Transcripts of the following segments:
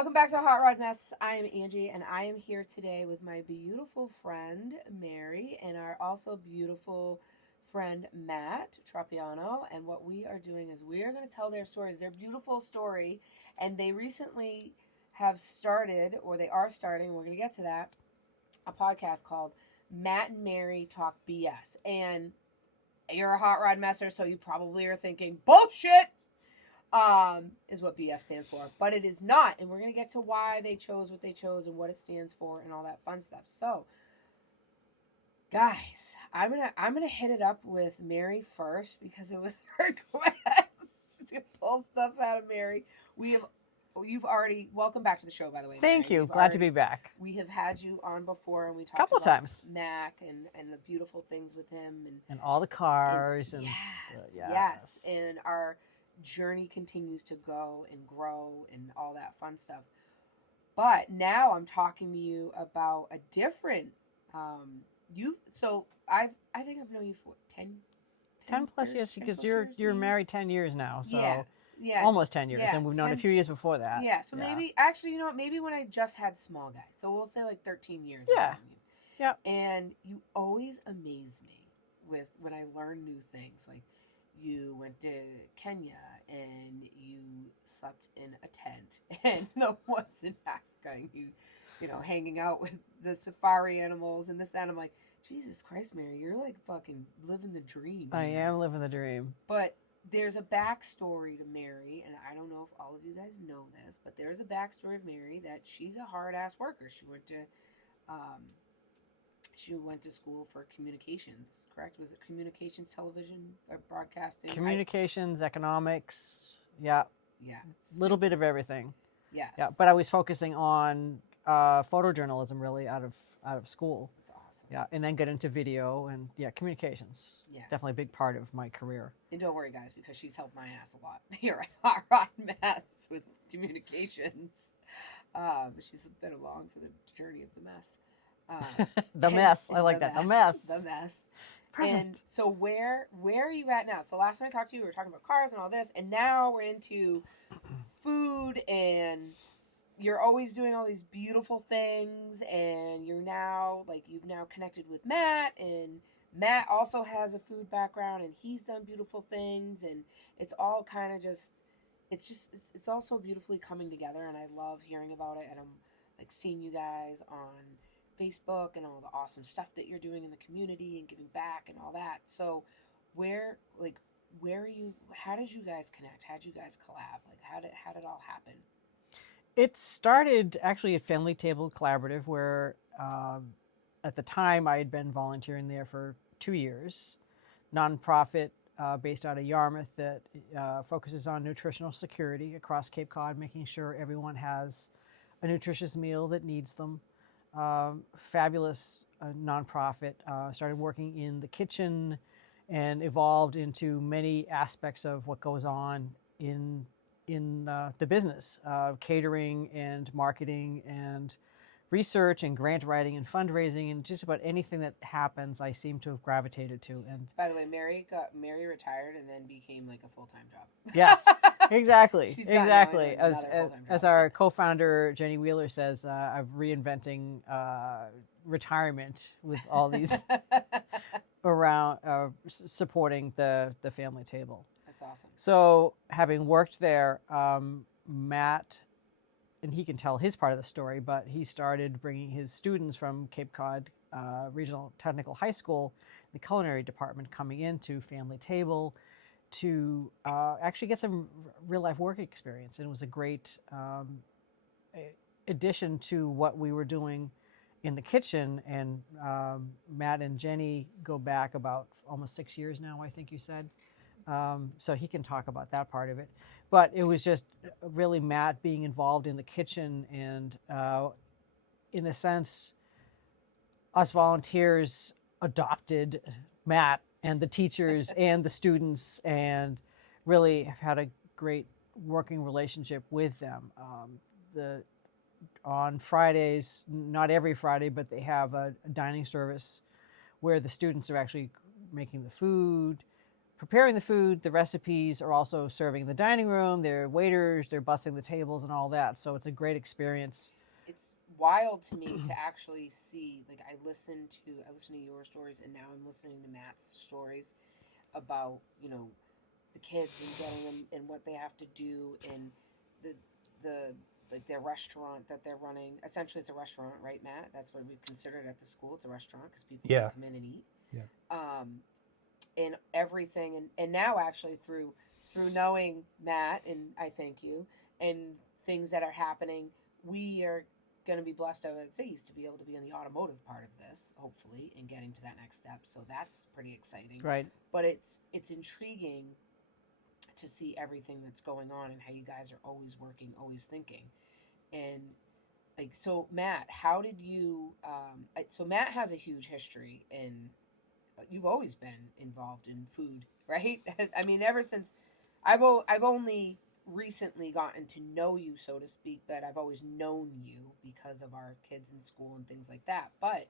welcome back to Hot Rod Mess. I am Angie, and I am here today with my beautiful friend Mary and our also beautiful friend Matt Tropiano. And what we are doing is we are going to tell their stories, their beautiful story, and they recently have started, or they are starting. We're going to get to that. A podcast called Matt and Mary Talk BS, and you're a hot rod messer, so you probably are thinking bullshit. Is what BS stands for, but it is not, and we're gonna get to why they chose what they chose and what it stands for and all that fun stuff. So, guys, I'm gonna hit it up with Mary first because it was her request to pull stuff out of Mary. You've already welcome back to the show, by the way. Thank Mary. you. Glad to be back. We have had you on before, and we talked Couple about times. Mac and the beautiful things with him And all the cars and yes, and our journey continues to go and grow and all that fun stuff. But now I'm talking to you about a different I think I've known you for 10 plus years because you're married 10 years now, so yeah, almost 10 years, and we've known a few years before that. Yeah, so maybe actually, you know what, maybe when I just had small guys, so we'll say like 13 years. Yeah. And you always amaze me with when I learn new things. Like, you went to Kenya and you slept in a tent and the ones in Africa, and you know, hanging out with the safari animals and this, that. I'm like, Jesus Christ, Mary, you're like fucking living the dream. I am living the dream. But there's a backstory to Mary, and I don't know if all of you guys know this, but there's a backstory of Mary that she's a hard ass worker. She went to school for communications, correct? Was it communications, television, or broadcasting? Communications, economics, yeah. Yeah. A little bit of everything. Yes. Yeah, but I was focusing on photojournalism really out of school. That's awesome. Yeah, and then get into video and communications. Yeah. Definitely a big part of my career. And don't worry, guys, because she's helped my ass a lot here at Hot Rod Mess with communications. She's been along for the journey of the mess. The mess. I like that. The mess. The mess. Perfect. And so where are you at now? So last time I talked to you, we were talking about cars and all this, and now we're into food, and you're always doing all these beautiful things, and you've now connected with Matt, and Matt also has a food background, and he's done beautiful things, and it's all kind of it's all so beautifully coming together, and I love hearing about it, and I'm like seeing you guys on Facebook and all the awesome stuff that you're doing in the community and giving back and all that. So where are you, how did you guys connect? How did you guys collab? Like how did it all happen? It started actually at Family Table Collaborative, where at the time I had been volunteering there for 2 years, nonprofit based out of Yarmouth that focuses on nutritional security across Cape Cod, making sure everyone has a nutritious meal that needs them. Fabulous nonprofit. Started working in the kitchen and evolved into many aspects of what goes on in the business, catering and marketing and research and grant writing and fundraising, and just about anything that happens I seem to have gravitated to. And by the way, Mary retired and then became like a full-time job. Yes, exactly. Exactly. As our co-founder Jenny Wheeler says, I'm reinventing retirement with all these around supporting the family table. That's awesome. So having worked there, Matt, and he can tell his part of the story, but he started bringing his students from Cape Cod Regional Technical High School, the culinary department, coming into Family Table to actually get some real life work experience. And it was a great addition to what we were doing in the kitchen. And Matt and Jenny go back about almost 6 years now, I think you said. So he can talk about that part of it. But it was just really Matt being involved in the kitchen, and in a sense, us volunteers adopted Matt and the teachers and the students, and really have had a great working relationship with them. On Fridays, not every Friday, but they have a dining service where the students are actually making the food, preparing the food, the recipes are also serving in the dining room. They're waiters, they're bussing the tables and all that. So it's a great experience. It's wild to me to actually see, like, I listen to your stories, and now I'm listening to Matt's stories about, the kids and getting them and what they have to do, and the like their restaurant that they're running. Essentially, it's a restaurant, right, Matt? That's what we consider it at the school. It's a restaurant because people can Yeah. come in and eat. Yeah. And everything, and now actually through knowing Matt, and I thank you, and things that are happening, we are going to be blessed at Ziggy's to be able to be in the automotive part of this, hopefully, and getting to that next step. So that's pretty exciting. Right. But it's intriguing to see everything that's going on and how you guys are always working, always thinking. And like, so Matt, how did you so Matt has a huge history in, you've always been involved in food, right? I mean, ever since I've only recently gotten to know you, so to speak, but I've always known you because of our kids in school and things like that. But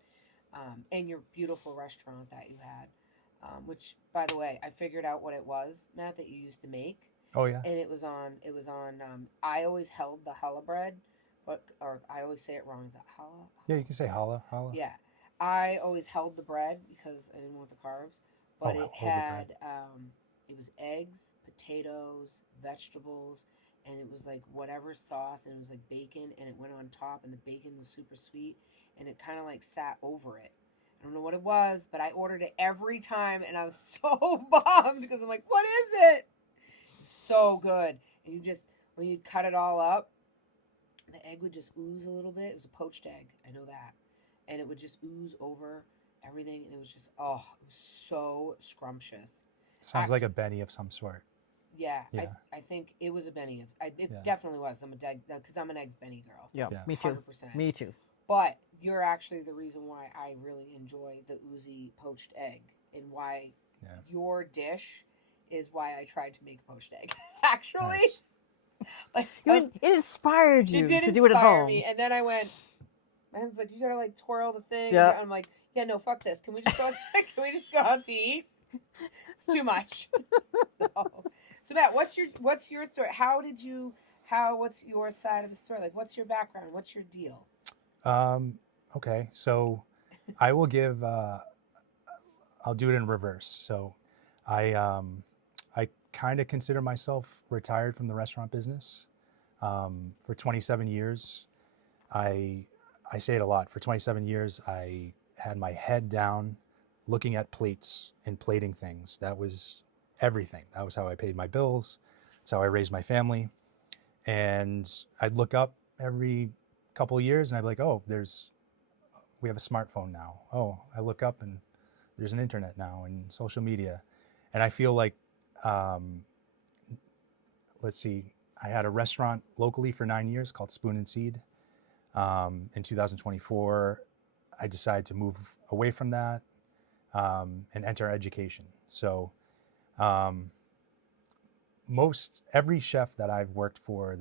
and your beautiful restaurant that you had, which, by the way, I figured out what it was, Matt, that you used to make. Oh yeah. And it was on. I always held the challah bread, or I always say it wrong. Is that challah? Yeah, you can say challah. Challah. Yeah, I always held the bread because I didn't want the carbs, but Oh, it hold the bread. had it was eggs, potatoes, vegetables, and it was like whatever sauce, and it was like bacon, and it went on top, and the bacon was super sweet, and it kind of like sat over it. I don't know what it was, but I ordered it every time, and I was so bummed because I'm like, what is it? It's so good, and you just, when you cut it all up, the egg would just ooze a little bit. It was a poached egg, I know that, and it would just ooze over everything, and it was just, oh, it was so scrumptious. Sounds like a Benny of some sort. Yeah, Yeah. I think it was a Benny. It Yeah. definitely was. Because I'm an eggs Benny girl. Yeah, Yeah. me too. 100%. Me too. But you're actually the reason why I really enjoy the oozy poached egg, and why Yeah. your dish is why I tried to make poached egg. Actually, Nice. like It inspired you it did to do it at inspire home. me, and then I went. My husband's like, you gotta like twirl the thing. Yeah. And I'm like, yeah, no, fuck this. Can we just go? Can we just go out to eat? It's too much. So Matt, what's your story? What's your side of the story? Like, what's your background? What's your deal? Okay, so I will give. I'll do it in reverse. So, I kind of consider myself retired from the restaurant business. For 27 years, I say it a lot. For 27 years, I had my head down, looking at plates and plating things. That was everything. That was how I paid my bills. That's how I raised my family. And I'd look up every couple of years and I'd be like, oh, we have a smartphone now. Oh, I look up and there's an internet now and social media. And I feel like, let's see, I had a restaurant locally for 9 years called Spoon and Seed. In 2024, I decided to move away from that and enter education. So every chef that I've worked for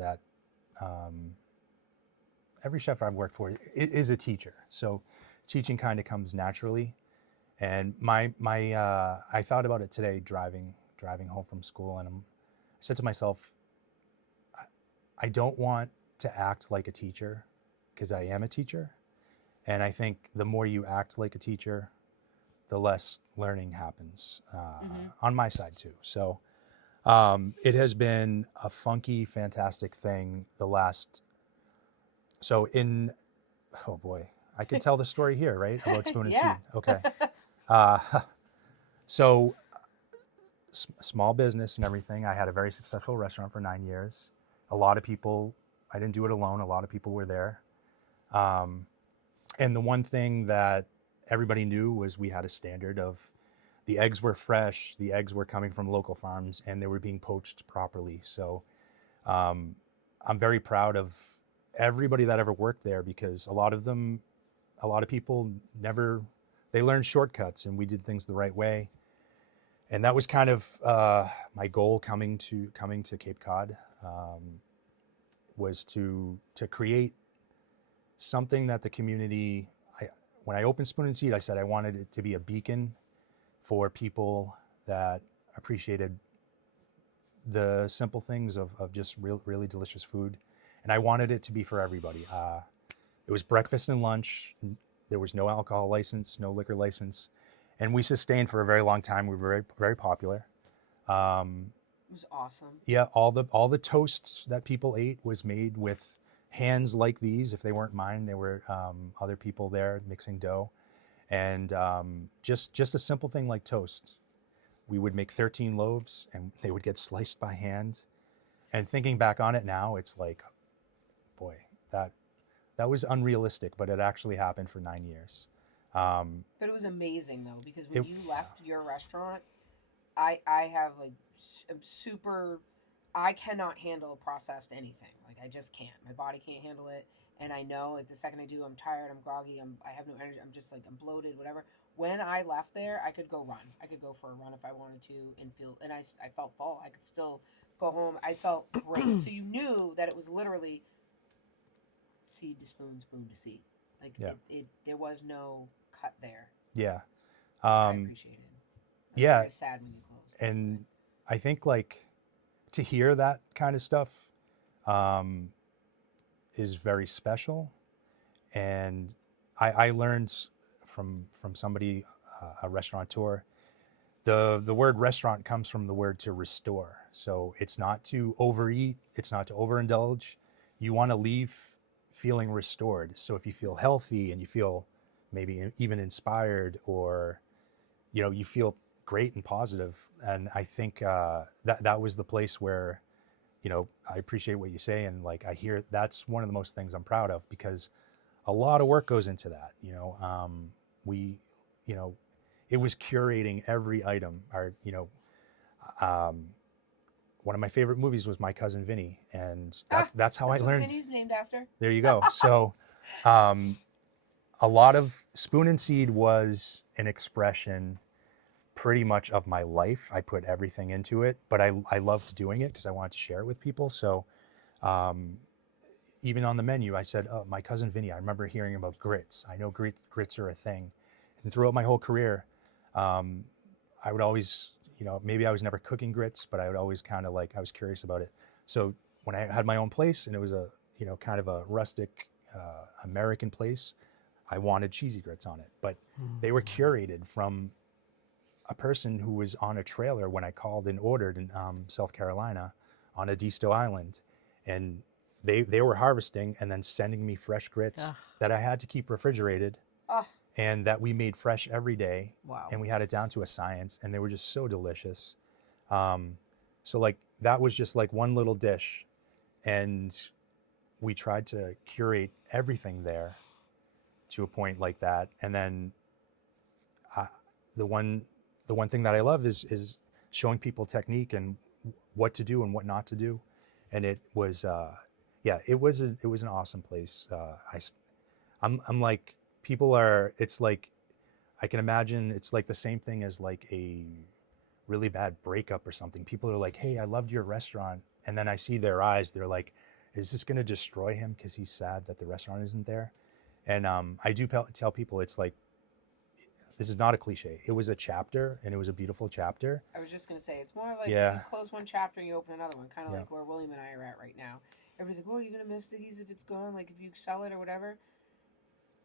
is a teacher. So teaching kind of comes naturally. And I thought about it today driving home from school, and I said to myself, I don't want to act like a teacher because I am a teacher. And I think the more you act like a teacher, the less learning happens on my side too. So it has been a funky, fantastic thing oh boy, I could tell the story here, right? About Spoon and Yeah. Seed. Okay. So small business and everything. I had a very successful restaurant for 9 years. A lot of people, I didn't do it alone. A lot of people were there. And the one thing that everybody knew was we had a standard of the eggs were fresh, the eggs were coming from local farms, and they were being poached properly. So I'm very proud of everybody that ever worked there, because a lot of people they learned shortcuts, and we did things the right way. And that was kind of my goal coming to Cape Cod, was to create something that the community. When I opened Spoon and Seed, I said I wanted it to be a beacon for people that appreciated the simple things of just really delicious food. And I wanted it to be for everybody. It was breakfast and lunch. There was no alcohol license, no liquor license. And we sustained for a very long time. We were very popular. It was awesome. Yeah, all the toasts that people ate was made with hands like these. If they weren't mine, they were other people there mixing dough. And just a simple thing like toast. We would make 13 loaves and they would get sliced by hand. And thinking back on it now, it's like, boy, that was unrealistic, but it actually happened for 9 years. But it was amazing though, because when you left your restaurant, I have like, I'm super, I cannot handle processed anything. Like I just can't. My body can't handle it. And I know like the second I do, I'm tired, I'm groggy, I have no energy, I'm just like, I'm bloated, whatever. When I left there, I could go run. I could go for a run if I wanted to and I felt full. I could still go home. I felt great. So you knew that it was literally seed to spoon, spoon to seed. Like there was no cut there. Yeah. I appreciated it. Yeah. Very sad when you closed. And I think like to hear that kind of stuff is very special. And I learned from somebody, a restaurateur, the word restaurant comes from the word to restore. So it's not to overeat, it's not to overindulge. You want to leave feeling restored. So if you feel healthy and you feel maybe even inspired, or you feel great and positive, and I think that was the place where I appreciate what you say, and like I hear that's one of the most things I'm proud of, because a lot of work goes into that. It was curating every item. One of my favorite movies was My Cousin Vinny, and that's how I learned. Vinny's named after. There you go. So a lot of Spoon and Seed was an expression pretty much of my life. I put everything into it, but I loved doing it because I wanted to share it with people. So even on the menu, I said, oh, My Cousin Vinny. I remember hearing about grits. I know grits are a thing. And throughout my whole career, I would always, maybe I was never cooking grits, but I would always kind of I was curious about it. So when I had my own place and it was a, kind of a rustic American place, I wanted cheesy grits on it. But they were curated from a person who was on a trailer when I called and ordered in South Carolina on Edisto Island. And they were harvesting and then sending me fresh grits that I had to keep refrigerated. And that we made fresh every day. Wow. And we had it down to a science, and they were just so delicious. So that was just one little dish, and we tried to curate everything there to a point like that. And then the one thing that I love is showing people technique and what to do and what not to do. And it was it was an awesome place. I'm like, people are, it's like, I can imagine it's like the same thing as like a really bad breakup or something. People are like, hey, I loved your restaurant. And then I see their eyes. They're like, is this going to destroy him because he's sad that the restaurant isn't there? And I do tell people, it's like, this is not a cliche. It was a chapter, and it was a beautiful chapter. I was just going to say, it's more like you close one chapter and you open another one, kind of like where William and I are at right now. Everybody's like, oh, are you going to miss these if it's gone? Like if you sell it or whatever?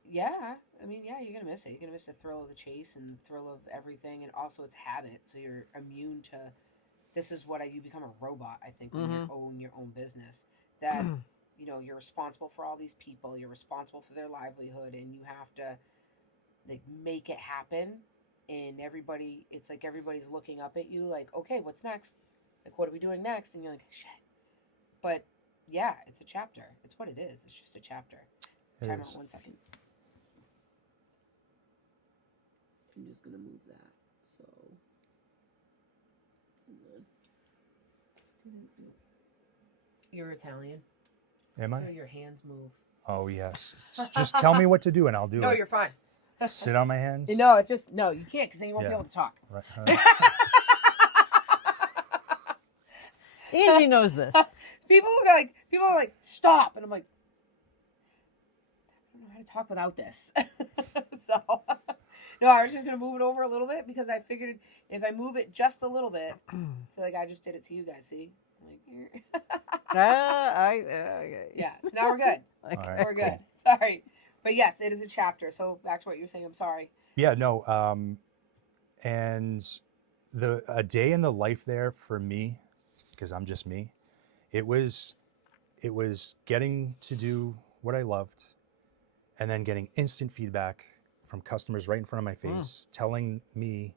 Yeah, I mean, yeah, you're going to miss it. You're going to miss the thrill of the chase and the thrill of everything, and also it's habit, so you're immune to, this is what you become a robot, I think, when you own your own business, that, you're responsible for all these people, you're responsible for their livelihood, and you have to, make it happen, and it's like everybody's looking up at you, like, okay, what's next? Like, what are we doing next? And you're like, shit. But, yeah, it's a chapter. It's what it is. It's just a chapter. Time out 1 second. I'm just going to move that. So, you're Italian. Am I? So your hands move. Oh, yes. Just tell me what to do and I'll do it. No, you're fine. Sit on my hands? No, it's just, no, you can't because then you won't be able to talk. Right. Angie knows this. People are like, stop. And I'm like, I don't know how to talk without this. So, No, I was just gonna move it over a little bit because I figured if I move it just a little bit, so like I just did it to you guys. See, like here. Okay. Yeah. So now we're good. All right, We're good. cool. Sorry, but yes, it is a chapter. So back to what you were saying. I'm sorry. Yeah, no. And a day in the life there for me, because I'm just me, it was getting to do what I loved, and then getting instant feedback from customers right in front of my Mm. face, telling me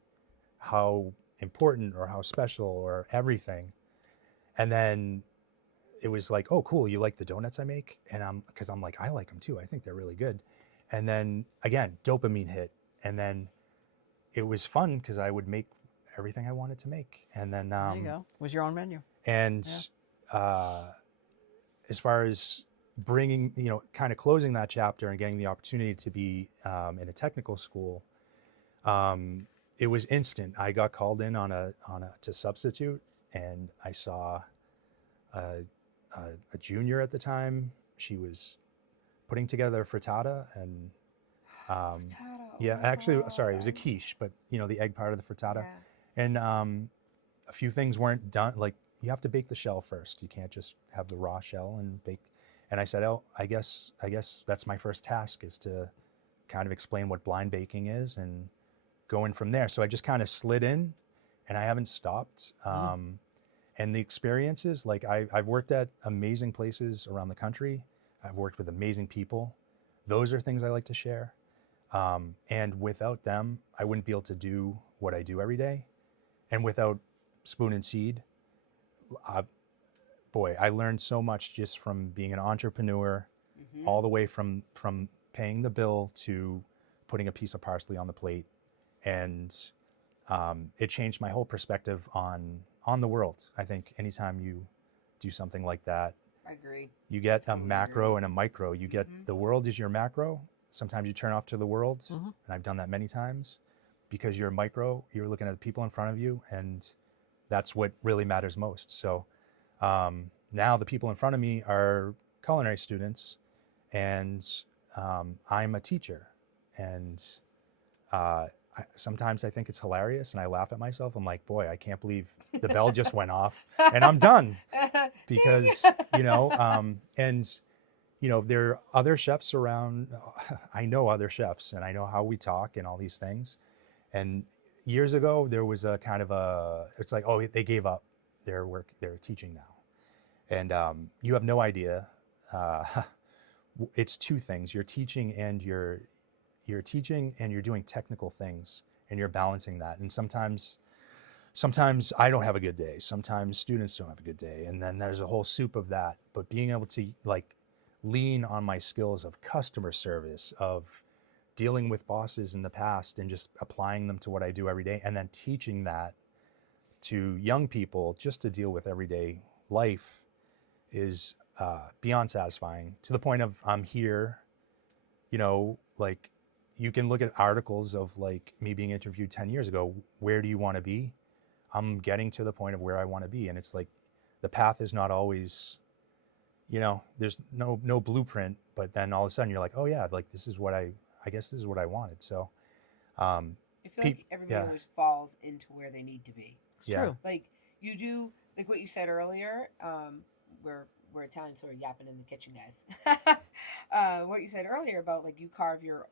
how important or how special or everything. And then it was like, oh, cool, you like the donuts I make? And because I'm like, I like them too. I think they're really good. And then again, dopamine hit. And then it was fun because I would make everything I wanted to make. And then, There you go. Was your own menu. and as far as bringing, kind of closing that chapter and getting the opportunity to be in a technical school, it was instant. I got called in to substitute, and I saw a junior at the time. She was putting together a frittata, and Potato. yeah, Oh actually, my sorry, it was a God. quiche, but the egg part of the frittata, Yeah. and a few things weren't done. Like, you have to bake the shell first. You can't just have the raw shell and bake. And I said, oh, I guess that's my first task, is to kind of explain what blind baking is and go in from there. So I just kind of slid in, and I haven't stopped. And the experiences, like I've worked at amazing places around the country. I've worked with amazing people. Those are things I like to share. And without them, I wouldn't be able to do what I do every day. And without Spoon and Seed, boy, I learned so much just from being an entrepreneur, all the way from paying the bill to putting a piece of parsley on the plate. And it changed my whole perspective on the world. I think anytime you do something like that, I agree. you get Totally a macro agree. and a micro. You get the world is your macro. Sometimes you turn off to the world, and I've done that many times, because you're micro, you're looking at the people in front of you, and that's what really matters most. So now the people in front of me are culinary students, and I'm a teacher. And sometimes I think it's hilarious, and I laugh at myself. I'm like, boy, I can't believe the bell just went off and I'm done. Because, and, there are other chefs around. I know other chefs, and I know how we talk and all these things. And years ago, there was a kind of it's like, oh, they gave up their work, they're teaching now. And you have no idea. It's two things: you're teaching, and you're doing technical things, and you're balancing that. And sometimes I don't have a good day. Sometimes students don't have a good day, and then there's a whole soup of that. But being able to lean on my skills of customer service, of dealing with bosses in the past, and just applying them to what I do every day, and then teaching that to young people just to deal with everyday life, is beyond satisfying, to the point of I'm here, like, you can look at articles of me being interviewed 10 years ago. Where do you want to be? I'm getting to the point of where I want to be. And it's like, the path is not always, there's no blueprint, but then all of a sudden you're like, oh yeah, this is what I guess this is what I wanted. So, I feel like everybody yeah. always falls into where they need to be. It's true. Like you do, like what you said earlier. We're Italian, sort of yapping in the kitchen, guys. What you said earlier about you carve your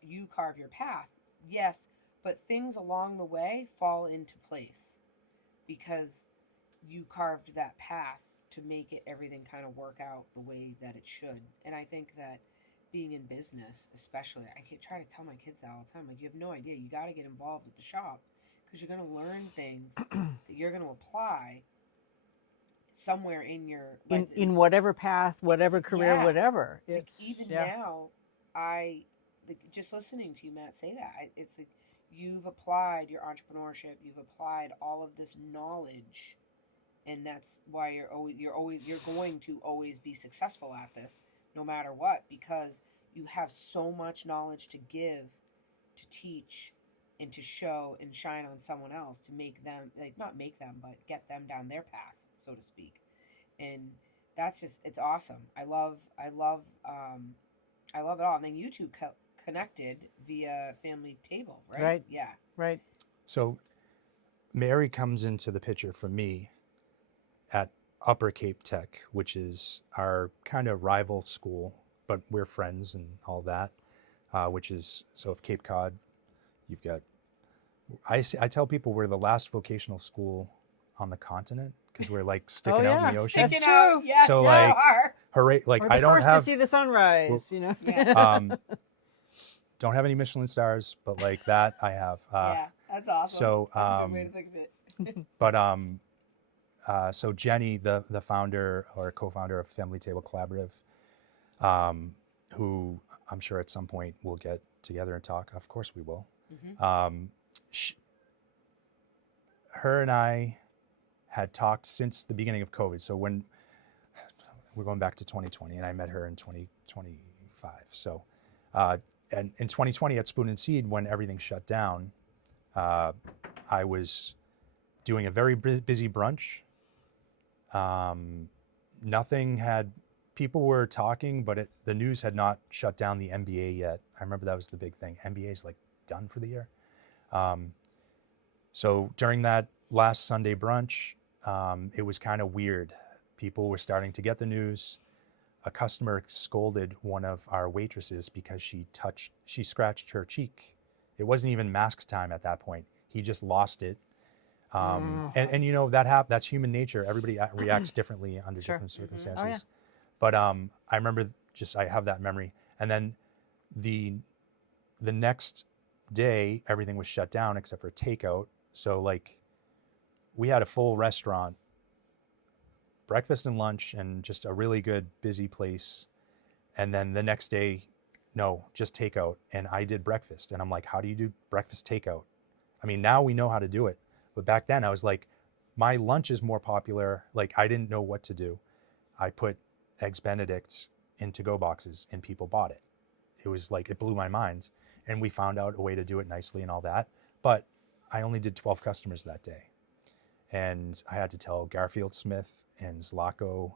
path. Yes, but things along the way fall into place because you carved that path to make everything kind of work out the way that it should. And I think that being in business, especially, I try to tell my kids that all the time. Like, you have no idea. You got to get involved at the shop because you're going to learn things that you're going to apply somewhere in your in whatever path, whatever career, Yeah. whatever. like It's even yeah. now, I just listening to you, Matt, say that it's like you've applied your entrepreneurship, you've applied all of this knowledge, and that's why you're going to always be successful at this, no matter what, because you have so much knowledge to give, to teach, and to show and shine on someone else to make them not make them, but get them down their path, so to speak. And that's just it's awesome. I love it all. And then you two connected via family table, right? Right. Yeah. Right. So Mary comes into the picture for me at Upper Cape Tech, which is our kind of rival school, but we're friends and all that. Which is, so if Cape Cod, you've got, I tell people we're the last vocational school on the continent because we're like sticking out in the yeah. ocean. Sticking That's out. true. Yes, So, you like, are. Hooray! Like We're the I don't first have, to see the sunrise, you know. Yeah. don't have any Michelin stars, but like that I have. Yeah, that's awesome. So, That's a good way to think of it. but so Jenny, the founder or co-founder of Family Table Collaborative, who I'm sure at some point we'll get together and talk. Of course we will. Her and I had talked since the beginning of COVID. So when we're going back to 2020, and I met her in 2025. So, and in 2020 at Spoon and Seed, when everything shut down, I was doing a very busy brunch. Nothing had, people were talking, but the news had not shut down the NBA yet. I remember that was the big thing. NBA is like done for the year. So during that last Sunday brunch, it was kind of weird. People were starting to get the news. A customer scolded one of our waitresses because she scratched her cheek. It wasn't even mask time at that point. He just lost it. And you know, that's human nature. Everybody reacts differently under different circumstances. Oh, yeah. But I remember I have that memory. And then the next day, everything was shut down except for takeout. So like we had a full restaurant, breakfast and lunch, and just a really good busy place. And then the next day, no, just takeout. And I did breakfast. And I'm like, how do you do breakfast takeout? I mean, now we know how to do it. But back then I was like, my lunch is more popular. Like I didn't know what to do. I put Eggs Benedict in to-go boxes and people bought it. It was like, it blew my mind. And we found out a way to do it nicely and all that. But I only did 12 customers that day. And I had to tell Garfield Smith and Zlatko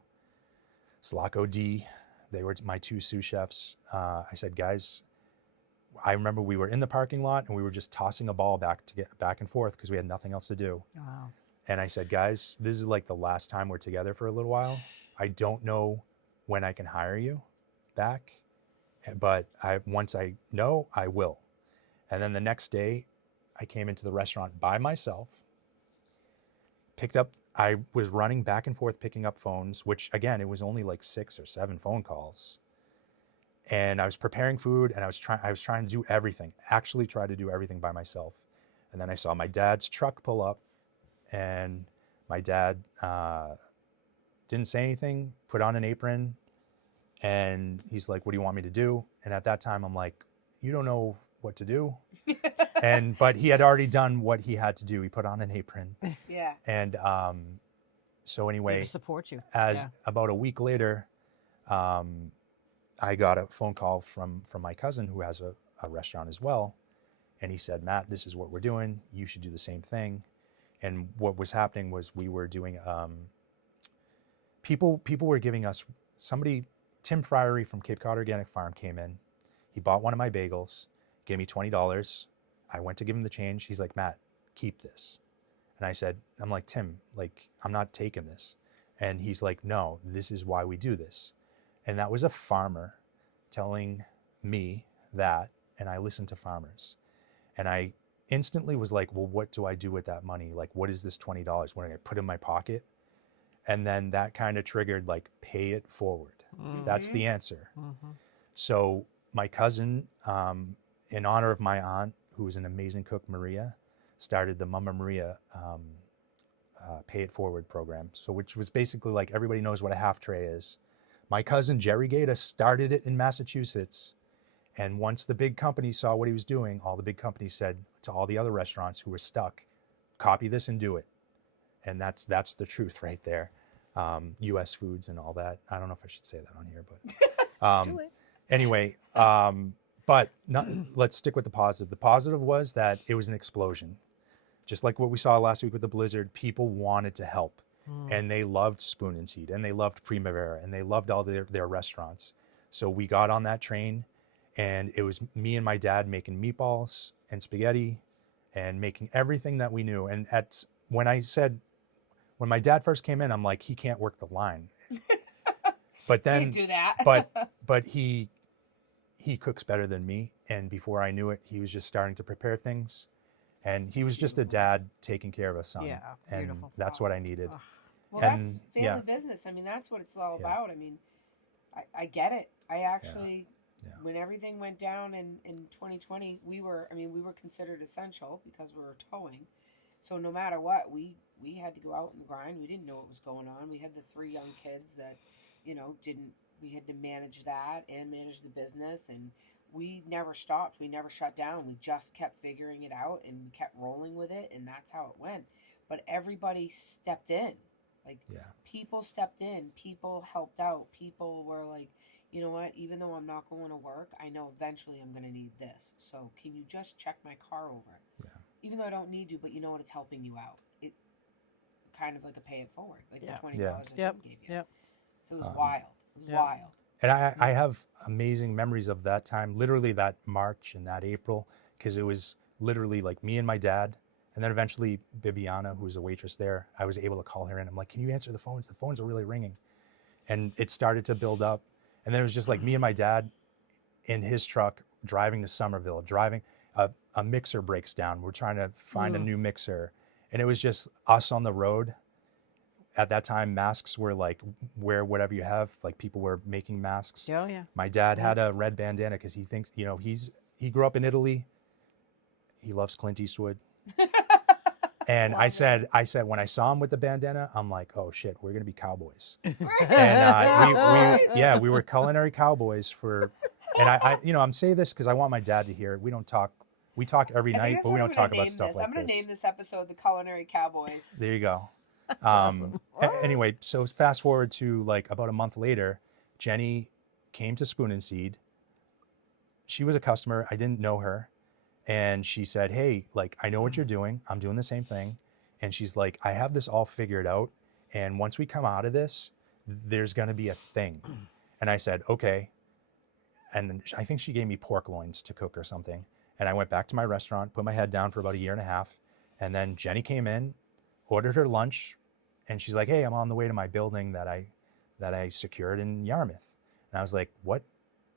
D, they were my two sous chefs. I said, guys, I remember we were in the parking lot and we were just tossing a ball back and forth because we had nothing else to do. Wow. And I said, guys, this is like the last time we're together for a little while. I don't know when I can hire you back, but once I know, I will. And then the next day, I came into the restaurant by myself, I was running back and forth picking up phones, which again, it was only like 6 or 7 phone calls. And I was preparing food and I was trying to do everything, actually try to do everything by myself. And then I saw my dad's truck pull up and my dad didn't say anything, put on an apron, and he's like, what do you want me to do? And at that time, I'm like, you don't know what to do. But he had already done what he had to do. He put on an apron. Yeah. And so anyway, to support you. About a week later, I got a phone call from my cousin who has a restaurant as well. And he said, Matt, this is what we're doing. You should do the same thing. And what was happening was we were doing, people were giving us, Tim Fryery from Cape Cod Organic Farm came in. He bought one of my bagels, gave me $20. I went to give him the change. He's like, Matt, keep this. And I said, I'm like, Tim, like, I'm not taking this. And he's like, no, this is why we do this. And that was a farmer telling me that, and I listened to farmers. And I instantly was like, well, what do I do with that money? Like, what is this $20? What do I put in my pocket? And then that kind of triggered like, pay it forward. Mm-hmm. That's the answer. Mm-hmm. So my cousin, in honor of my aunt, who was an amazing cook, Maria, started the Mama Maria Pay It Forward program. So which was basically like, everybody knows what a half tray is. My cousin, Jerry Gaeta, started it in Massachusetts. And once the big companies saw what he was doing, all the big companies said to all the other restaurants who were stuck, copy this and do it. And that's the truth right there. US Foods and all that. I don't know if I should say that on here, but anyway, but let's stick with the positive. The positive was that it was an explosion. Just like what we saw last week with the blizzard, people wanted to help. And they loved Spoon and Seed, and they loved Primavera, and they loved all their restaurants. So we got on that train, And it was me and my dad making meatballs and spaghetti and making everything that we knew. And when my dad first came in, I'm like, he can't work the line. But then, Can't do that. but he cooks better than me. And before I knew it, he was just starting to prepare things. And he was just a dad taking care of a son. Yeah, and beautiful. that's what I needed. Ugh. Well, And, that's family yeah. business. I mean, that's what it's all Yeah. about. I mean, I get it. I actually, Yeah. when everything went down in 2020, we were considered essential because we were towing. So no matter what, we had to go out and grind. We didn't know what was going on. We had the 3 young kids that, we had to manage that and manage the business, and we never stopped. We never shut down. We just kept figuring it out and we kept rolling with it, and that's how it went. But everybody stepped in. Like, Yeah. people stepped in, people helped out, people were like, you know what, even though I'm not going to work, I know eventually I'm going to need this. So can you just check my car over? Yeah. Even though I don't need to, but you know what, it's helping you out. It kind of like a pay it forward, like Yeah. the $20 Yeah. that Yep. Tim gave you. Yep. So it was Um, wild. It was Yep. wild. And I have amazing memories of that time, literally that March and that April, because it was literally like me and my dad. And then eventually Bibiana, who was a waitress there, I was able to call her in. I'm like, can you answer the phones? The phones are really ringing. And it started to build up. And then it was just like me and my dad in his truck driving to Somerville, driving, a mixer breaks down. We're trying to find a new mixer. And it was just us on the road. At that time, masks were like, wear whatever you have. Like, people were making masks. Oh, yeah. My dad had a red bandana because he thinks, he grew up in Italy. He loves Clint Eastwood. And I said, when I saw him with the bandana, I'm like, oh shit, we're gonna be cowboys. And we were culinary cowboys for. And I'm saying this because I want my dad to hear it. We talk every I think night, that's but we what don't I'm talk gonna about name stuff this. like I'm going to this. name this episode the Culinary Cowboys. There you go. awesome. Anyway, so fast forward to like about a month later, Jenny came to Spoon and Seed. She was a customer. I didn't know her. And she said, hey, like, I know what you're doing. I'm doing the same thing. And she's like, I have this all figured out. And once we come out of this, there's going to be a thing. And I said, okay. And I think she gave me pork loins to cook or something. And I went back to my restaurant, put my head down for about 1.5 years. And then Jenny came in, ordered her lunch. And she's like, hey, I'm on the way to my building that I secured in Yarmouth. And I was like, what?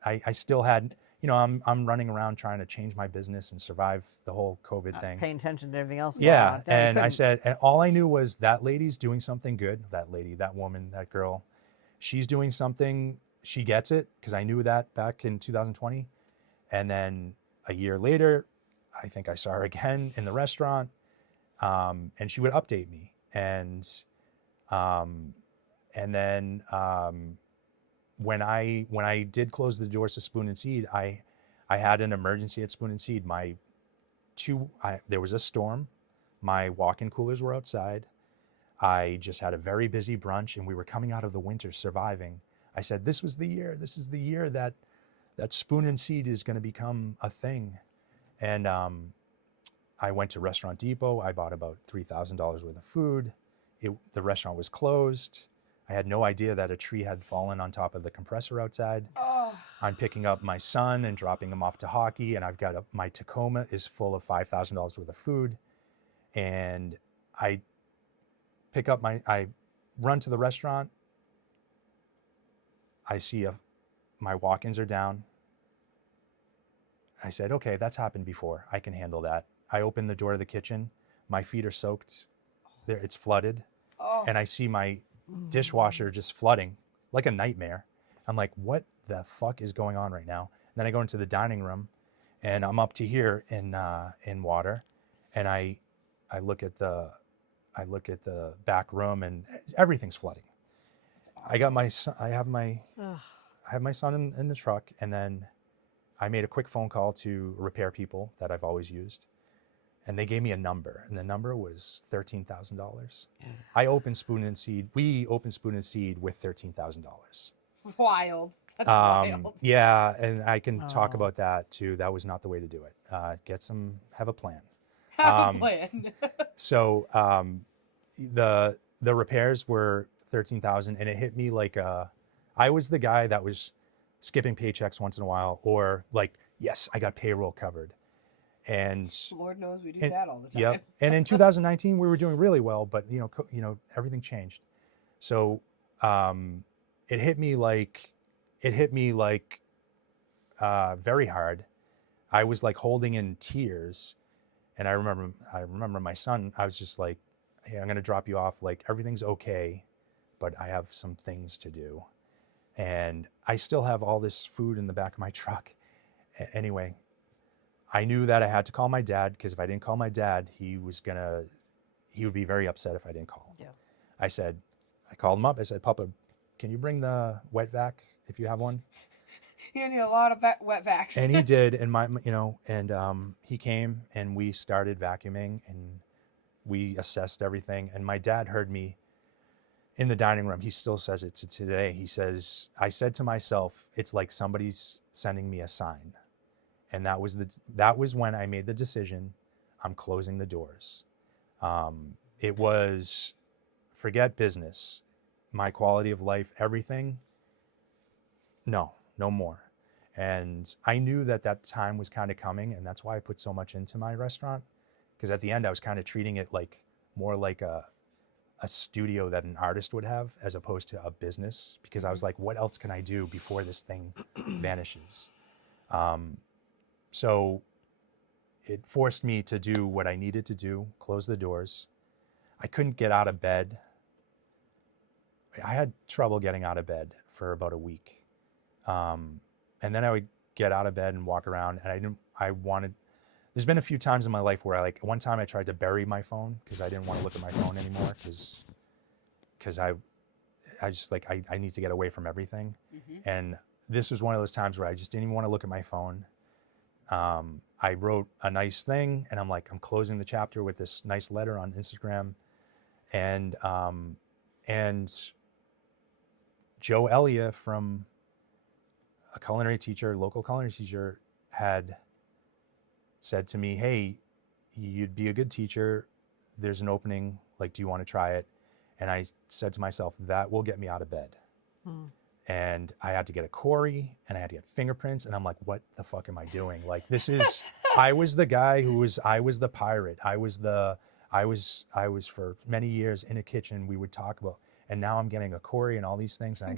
I still had, I'm running around trying to change my business and survive the whole COVID thing. Paying attention to everything else. Yeah. going on. And I said, and all I knew was that lady's doing something good. That lady, that woman, that girl, she's doing something. She gets it, because I knew that back in 2020. And then a year later, I think I saw her again in the restaurant, and she would update me. And then when I did close the doors to Spoon and Seed, I had an emergency at Spoon and Seed. There was a storm. My walk-in coolers were outside. I just had a very busy brunch, and we were coming out of the winter surviving. I said, this is the year that Spoon and Seed is going to become a thing. And I went to Restaurant Depot. I bought about $3,000 worth of food. The restaurant was closed. I had no idea that a tree had fallen on top of the compressor outside. Oh. I'm picking up my son and dropping him off to hockey, and I've got my Tacoma is full of $5,000 worth of food. And I run to the restaurant. I see my walk-ins are down. I said, okay, that's happened before. I can handle that. I open the door of the kitchen. My feet are soaked. It's flooded. Oh. And I see my dishwasher just flooding like a nightmare. I'm like, what the fuck is going on right now? And then I go into the dining room, and I'm up to here in water, and I look at the back room, and everything's flooding. I got my son. I have my son in the truck, and then I made a quick phone call to repair people that I've always used, and they gave me a number, and the number was $13,000. I opened Spoon and Seed. We opened Spoon and Seed with $13,000. Wild. That's wild. Yeah, and I can talk Oh. about that too. That was not the way to do it. Have a plan. Have a plan. So the repairs were $13,000, and it hit me like I was the guy that was skipping paychecks once in a while, or like, yes, I got payroll covered. And Lord knows we do and, that all the time. yep. And in 2019, we were doing really well, but everything changed. So it hit me like very hard. I was like holding in tears, and I remember my son. I was just like, "Hey, I'm gonna drop you off. Like everything's okay, but I have some things to do." And I still have all this food in the back of my truck. Anyway, I knew that I had to call my dad, because if I didn't call my dad, he would be very upset if I didn't call him. Yeah. I called him up. I said, Papa, can you bring the wet vac if you have one? You need a lot of wet vacs. And he did. And he came and we started vacuuming and we assessed everything. And my dad heard me in the dining room. He still says it to today. He says, I said to myself, it's like somebody's sending me a sign. And that was when I made the decision, I'm closing the doors. It was, forget business, my quality of life, everything. No more. And I knew that time was kind of coming, and that's why I put so much into my restaurant. Because at the end, I was kind of treating it like more like a studio that an artist would have, as opposed to a business. Because I was like, what else can I do before this thing vanishes? So it forced me to do what I needed to do, close the doors. I couldn't get out of bed. I had trouble getting out of bed for about a week. And then I would get out of bed and walk around, and there's been a few times in my life where one time I tried to bury my phone because I didn't want to look at my phone anymore, because I just like, I need to get away from everything. Mm-hmm. And this was one of those times where I just didn't even want to look at my phone. I wrote a nice thing, and I'm like, I'm closing the chapter with this nice letter on Instagram. And Joe Elia, from local culinary teacher, had said to me, hey, you'd be a good teacher. There's an opening. Like, do you want to try it? And I said to myself, that will get me out of bed. And I had to get a Corey, and I had to get fingerprints. And I'm like, what the fuck am I doing? Like, I was the guy I was the pirate. I was for many years in a kitchen, we would talk about, and now I'm getting a Corey and all these things. And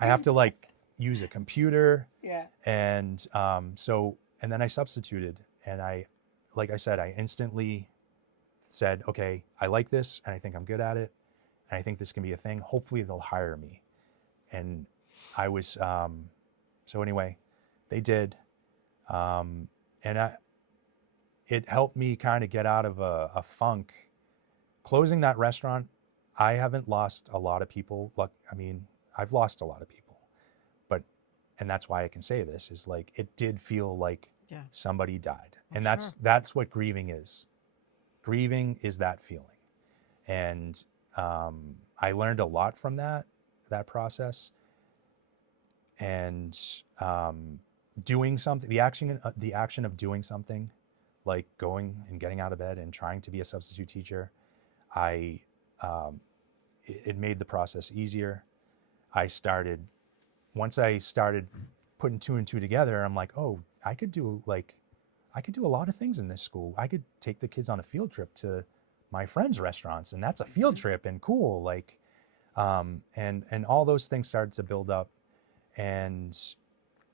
I have to use a computer. Yeah. And and then I substituted, and like I said, I instantly said, okay, I like this, and I think I'm good at it, and I think this can be a thing. Hopefully they'll hire me. And I was, so anyway, they did. And it helped me kind of get out of a funk. Closing that restaurant, I haven't lost a lot of people. I've lost a lot of people, and that's why I can say this, is like, it did feel like somebody died. And that's what grieving is. Grieving is that feeling. And I learned a lot from that process. And doing something, the action of doing something, like going and getting out of bed and trying to be a substitute teacher, it made the process easier. Once I started putting two and two together, I'm like, oh, I could do a lot of things in this school. I could take the kids on a field trip to my friends' restaurants, and that's a field trip, and cool. And all those things started to build up. And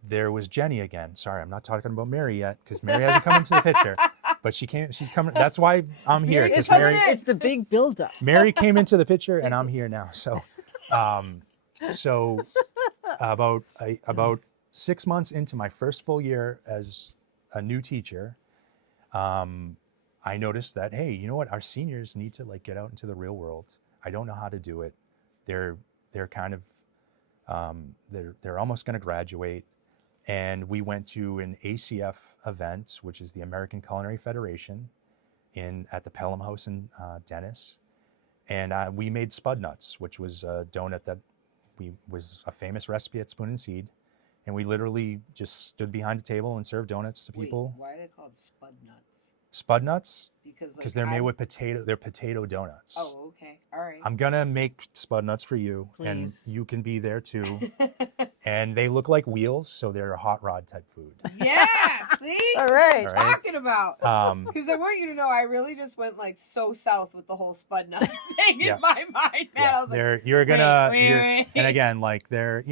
there was Jenny again. Sorry, I'm not talking about Mary yet, because Mary hasn't come into the picture, but she's coming. That's why I'm here. It's the big buildup. Mary came into the picture, and I'm here now. So, about 6 months into my first full year as a new teacher, I noticed that, hey, you know what? Our seniors need to get out into the real world. I don't know how to do it. They're kind of, they're almost going to graduate. And we went to an ACF event, which is the American Culinary Federation, at the Pelham House in Dennis. And we made spud nuts, which was a donut that was a famous recipe at Spoon and Seed. And we literally just stood behind a table and served donuts to people. Wait, why are they called spud nuts? Spud nuts, Because because they're made with potato. They're potato donuts. Oh, okay. All right. I'm gonna make spud nuts for you, and Please. you can be there too. And they look like wheels, so they're a hot rod type food. Yeah. See. All right. All right. Talking about. Because I want you to know, I really just went like so south with the whole spud nuts thing Yeah. in my mind. Man, I was like, and again, like they're,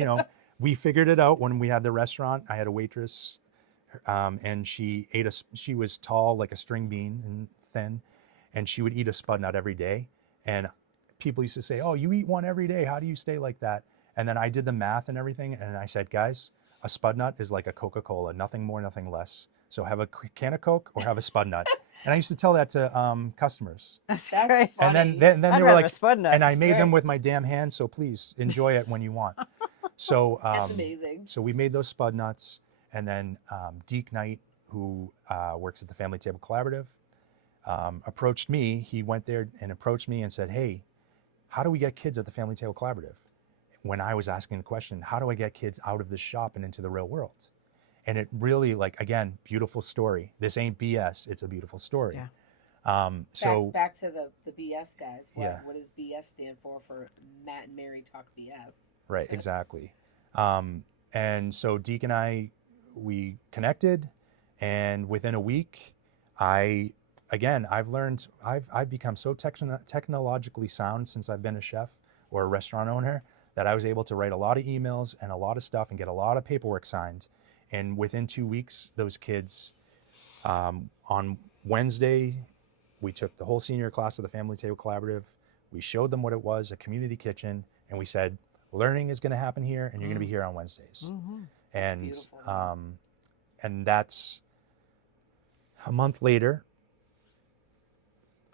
we figured it out when we had the restaurant. I had a waitress, and she was tall like a string bean and thin, and she would eat a spud nut every day. And people used to say, "Oh, you eat one every day. How do you stay like that?" And then I did the math and everything, and I said, "Guys, a spud nut is like a Coca-Cola, nothing more, nothing less. So have a can of Coke or have a spud nut." And I used to tell that to customers. That's That's great. And funny. then I'd they were rather like, a spud nut. and I made them Great. with my damn hands, so please enjoy it when you want. So That's amazing. so we made those spud nuts, and then Deke Knight, who works at the Family Table Collaborative, approached me. He went there and approached me and said, "Hey, how do we get kids at the Family Table Collaborative?" When I was asking the question, how do I get kids out of the shop and into the real world? And it really, like, again, beautiful story. This ain't BS. It's a beautiful story. Yeah. So back to the BS guys. Yeah. What does BS stand for Matt and Mary Talk BS? right, exactly. And so Deke and I, we connected, and within a week, I've become so technologically sound since I've been a chef or a restaurant owner that I was able to write a lot of emails and a lot of stuff and get a lot of paperwork signed. And within 2 weeks, those kids, on Wednesday, we took the whole senior class of the Family Table Collaborative. We showed them what it was, a community kitchen, and we said, learning is going to happen here, and you're going to be here on Wednesdays. Mm-hmm. And beautiful. and that's a month later.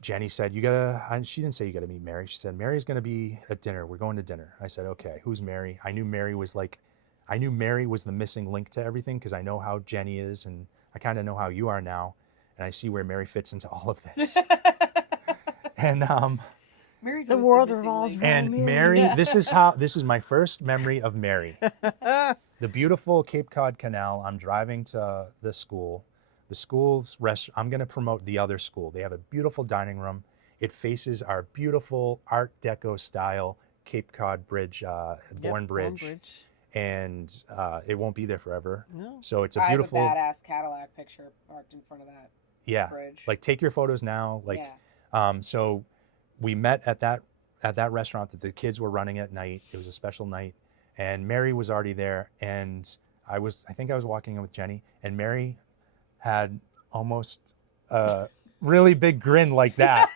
Jenny said, she didn't say you gotta meet Mary. She said, Mary's gonna be at dinner. We're going to dinner. I said, okay, who's Mary? I knew Mary was the missing link to everything, because I know how Jenny is, and I kind of know how you are now. And I see where Mary fits into all of this. And Mary's The always world missing revolves link. around and Mary. Mary, this is my first memory of Mary. The beautiful Cape Cod Canal. I'm driving to the school. The school's I'm going to promote the other school. They have a beautiful dining room. It faces our beautiful Art Deco style Cape Cod Bridge, Bourne Bridge. And it won't be there forever. No. So it's a I beautiful. have a badass Cadillac picture parked in front of that bridge. Like, take your photos now. So we met at that restaurant that the kids were running at night. It was a special night, and Mary was already there. And I think I was walking in with Jenny, and Mary had almost a really big grin like that.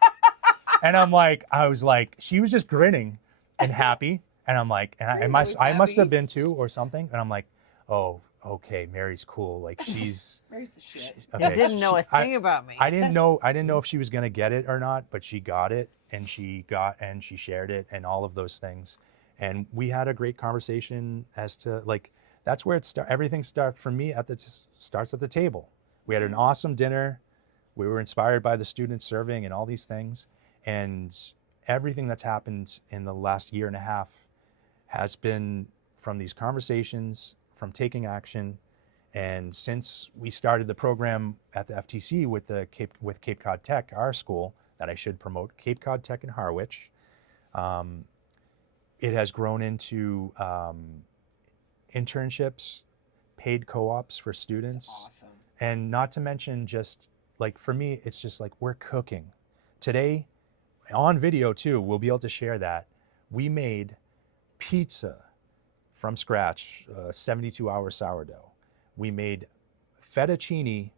And I was like, she was just grinning and happy. And I'm like, and I must happy. have been too or something. And I'm like, oh, okay, Mary's cool. Like, she's. Mary's the shit. You didn't know a thing about me. I didn't know if she was gonna get it or not, but she got it, and she shared it, and all of those things. And we had a great conversation as to, like, that's where everything starts for me. Starts at the table. We had an awesome dinner. We were inspired by the students serving and all these things, and everything that's happened in the last year and a half has been from these conversations, from taking action. And since we started the program at the FTC with Cape Cod Tech, our school that I should promote, Cape Cod Tech in Harwich, it has grown into internships, paid co-ops for students. That's awesome. And not to mention, just like, for me, it's just like, we're cooking. Today, on video too, we'll be able to share that. We made pizza from scratch, 72-hour sourdough. We made fettuccine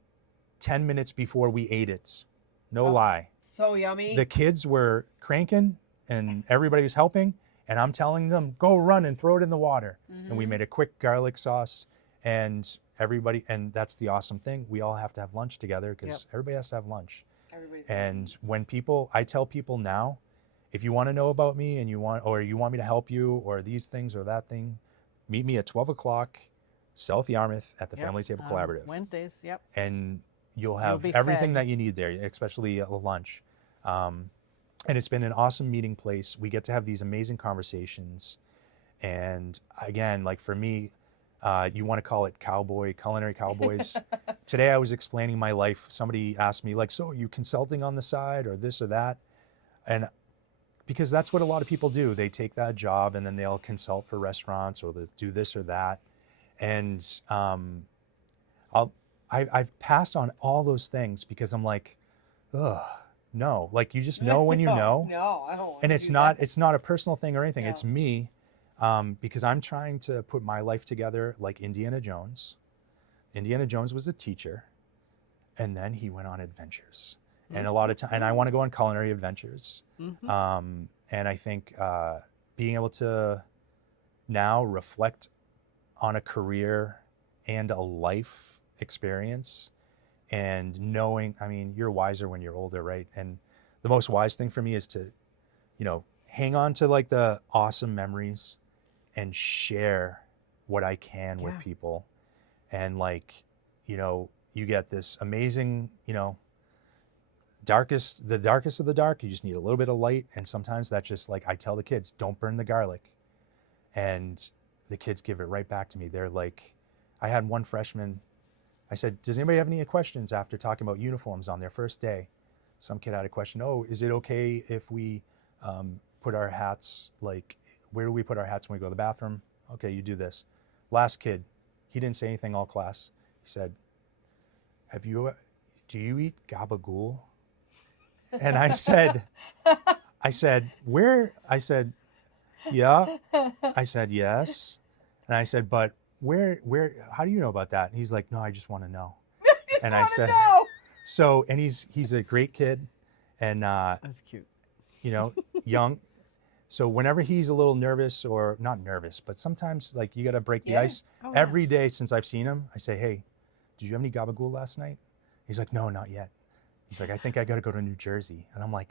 10 minutes before we ate it. No lie. So yummy. The kids were cranking and everybody was helping, and I'm telling them, go run and throw it in the water. And we made a quick garlic sauce, and that's the awesome thing. We all have to have lunch together, because everybody has to have lunch. And when I tell people now, if you want to know about me and you want me to help you or these things or that thing, meet me at 12 o'clock, South Yarmouth at the Family Table Collaborative. Wednesdays, yep. And you'll have be everything fed. that you need there, especially at lunch. And it's been an awesome meeting place. We get to have these amazing conversations. And again, like, for me, You want to call it culinary cowboys. Today I was explaining my life. Somebody asked me like, so are you consulting on the side or this or that? And because that's what a lot of people do. They take that job and then they'll consult for restaurants or they'll do this or that. And I've passed on all those things because I'm like, ugh, no. Like you just know when you know. No, I don't want And to it's do not that. it's not a personal thing or anything. No. It's me, because I'm trying to put my life together like Indiana Jones. Indiana Jones was a teacher, and then he went on adventures. And a lot of time, and I want to go on culinary adventures. And I think being able to now reflect on a career and a life experience and knowing, I mean, you're wiser when you're older, right? And the most wise thing for me is to, hang on to like the awesome memories and share what I can with people. And like, you get this amazing, the darkest of the dark, you just need a little bit of light. And sometimes that's just like, I tell the kids, don't burn the garlic. And the kids give it right back to me. They're like, I had one freshman, I said, does anybody have any questions after talking about uniforms on their first day? Some kid had a question, oh, is it okay if we put our hats, like, where do we put our hats when we go to the bathroom? Okay, you do this. Last kid, he didn't say anything all class. He said, do you eat gabagool? And I said, where? I said, yeah. I said, yes. And I said, but where, how do you know about that? And he's like, no, I just want to know. And I said, so, and he's a great kid and, That's cute. Young. So whenever he's a little nervous or not nervous, but sometimes like you got to break the ice. Every day since I've seen him, I say, hey, did you have any gabagool last night? He's like, no, not yet. He's like, I think I got to go to New Jersey. And I'm like,